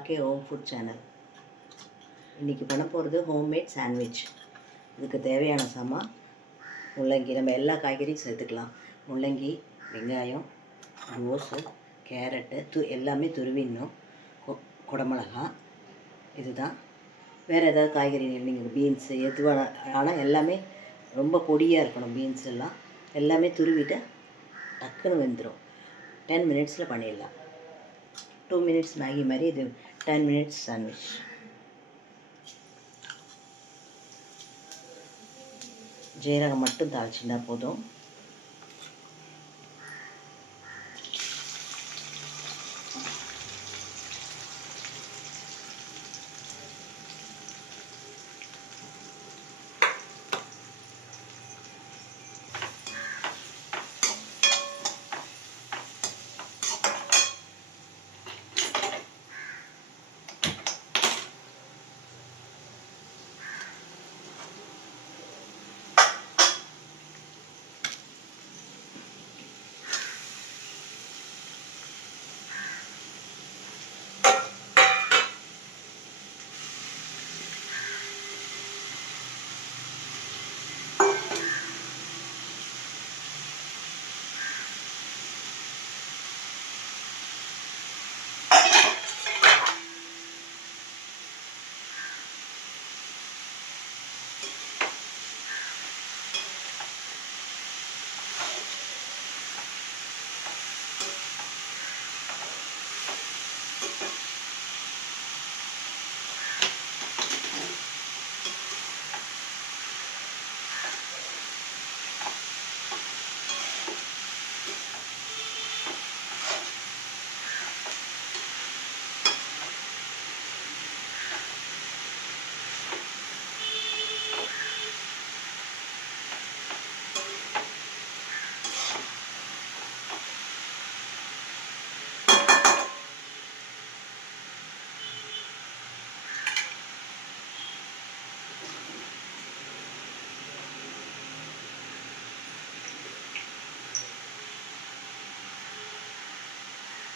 RK home food channel. இன்றைக்கி பண்ண போகிறது ஹோம்மேட் சாண்ட்விச். இதுக்கு தேவையான சாமான் முள்ளங்கி. நம்ம எல்லா காய்கறியும் சேர்த்துக்கலாம். முள்ளங்கி, வெங்காயம், கோஸு, கேரட்டு எல்லாமே துருவிடணும். குடமிளகா இதுதான். வேறு ஏதாவது காய்கறி நீங்கள் பீன்ஸு எதுவான ஆனால் எல்லாமே ரொம்ப பொடியாக இருக்கணும். பீன்ஸ் எல்லாமே துருவிட்டு டக்குன்னு வெந்துடும். 10 மினிட்ஸில் பண்ணிடலாம். 2 மினிட்ஸ் மேகி மாதிரி, இது 10 மினிட்ஸ் சாண்ட்விச். ஜீரகம் மட்டும் தாளிச்சிருந்தா போதும்.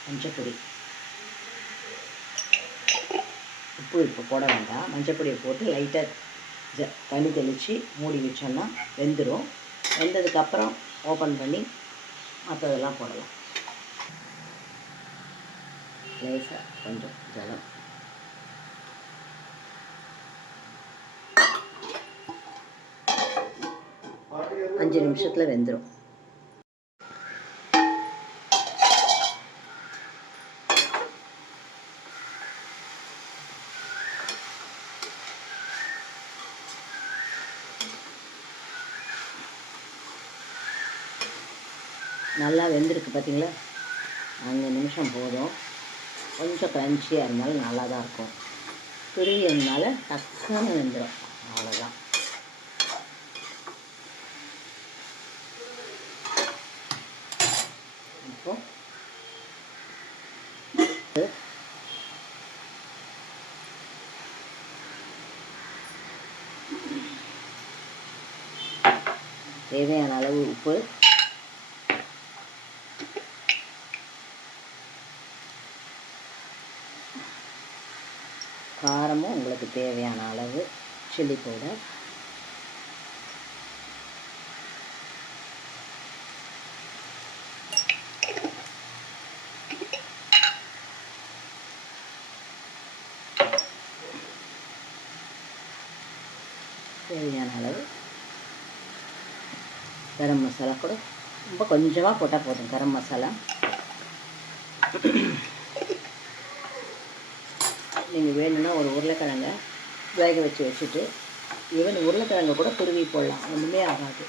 மஞ்சப்பொடி, உப்பு இப்போ போட வேண்டாம். மஞ்சப்பொடியை போட்டு லைட்டாக தண்ணி தெளித்து மூடி வச்சோன்னா வெந்துடும். வெந்ததுக்கப்புறம் ஓப்பன் பண்ணி மற்றதெல்லாம் போடலாம். லேசாக கொஞ்சம் ஜலம். அஞ்சு நிமிஷத்தில் வெந்துடும். நல்லா வெந்திருக்கு பார்த்தீங்களா? 5 நிமிஷம் போதும். கொஞ்சம் க்ரன்ச்சியாக இருந்தாலும் நல்லா தான் இருக்கும். துருவியதுனால டக்குன்னு வெந்துடும். அவ்வளோதான். இப்போ தேவையான அளவு உப்பு, காரமும் உங்களுக்கு தேவையான அளவு சில்லி பவுடர், தேவையான அளவு கரம் மசாலா கூட ரொம்ப கொஞ்சமாக போட்டால் போதும். கரம் மசாலா நீங்கள் வேணும்னா ஒரு உருளைக்கிழங்கை வேக வச்சுட்டு ஈவன் உருளைக்கிழங்கை கூட துருவி போடலாம். ஒன்றுமே ஆகாது.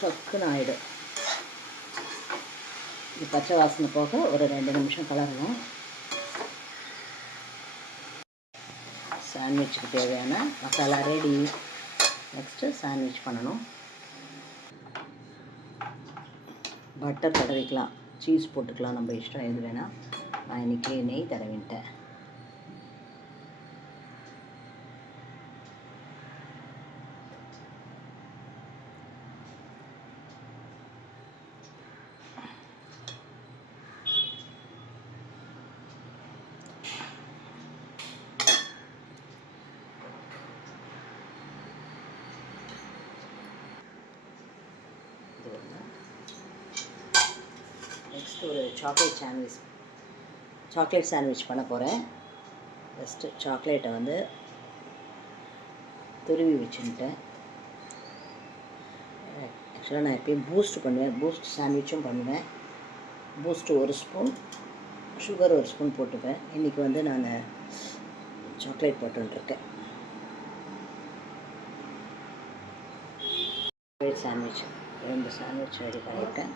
டக்குன்னு ஆகிடும். இது பச்சை வாசனை போக ஒரு 2 நிமிஷம் கலரணும். சாண்ட்விச்சுக்கு தேவையான மசாலா ரெடி. நெக்ஸ்ட்டு சாண்ட்விச் பண்ணணும். பட்டர் தடவிக்கலாம், சீஸ் போட்டுக்கலாம், நம்ம இஷ்டம் எது வேணால். நான் இன்றைக்கி நெய் தடவிட்டேன். ஃபஸ்ட்டு ஒரு சாக்லேட் சாண்ட்விச் பண்ண போகிறேன். ஃபஸ்ட்டு சாக்லேட்டை வந்து துருவி வச்சுட்டேன். ஆக்சுவலாக நான் எப்பயும் பூஸ்ட் பண்ணுவேன், பூஸ்ட் சாண்ட்விச்சும் பண்ணுவேன். பூஸ்ட்டு 1 ஸ்பூன், சுகர் 1 ஸ்பூன் போட்டுப்பேன். இன்றைக்கி வந்து நான் சாக்லேட் போட்டுருக்கேன். சாக்லேட் சாண்ட்விச் 2 சாண்ட்விச் ரெடி பண்ணியிருக்கேன்.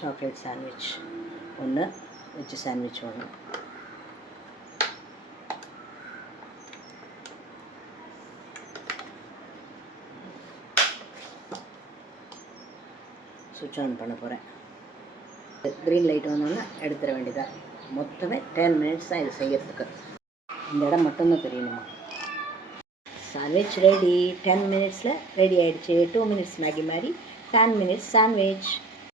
Chocolate sandwich 1, veg sandwich 1. சுவிட்ச் ஆன் பண்ண போகிறேன். க்ரீன் லைட் வந்தோன்னா எடுத்துட வேண்டியதான். மொத்தமே 10 மினிட்ஸ் தான் இது செய்யறதுக்கு. இந்த இடம் மட்டும்தான் தெரியணுமா. Sandwich ready. 10 மினிட்ஸில் ரெடி ஆகிடுச்சு. 2 மினிட்ஸ் மேகி மாதிரி 10 மினிட்ஸ் சாண்ட்விச்.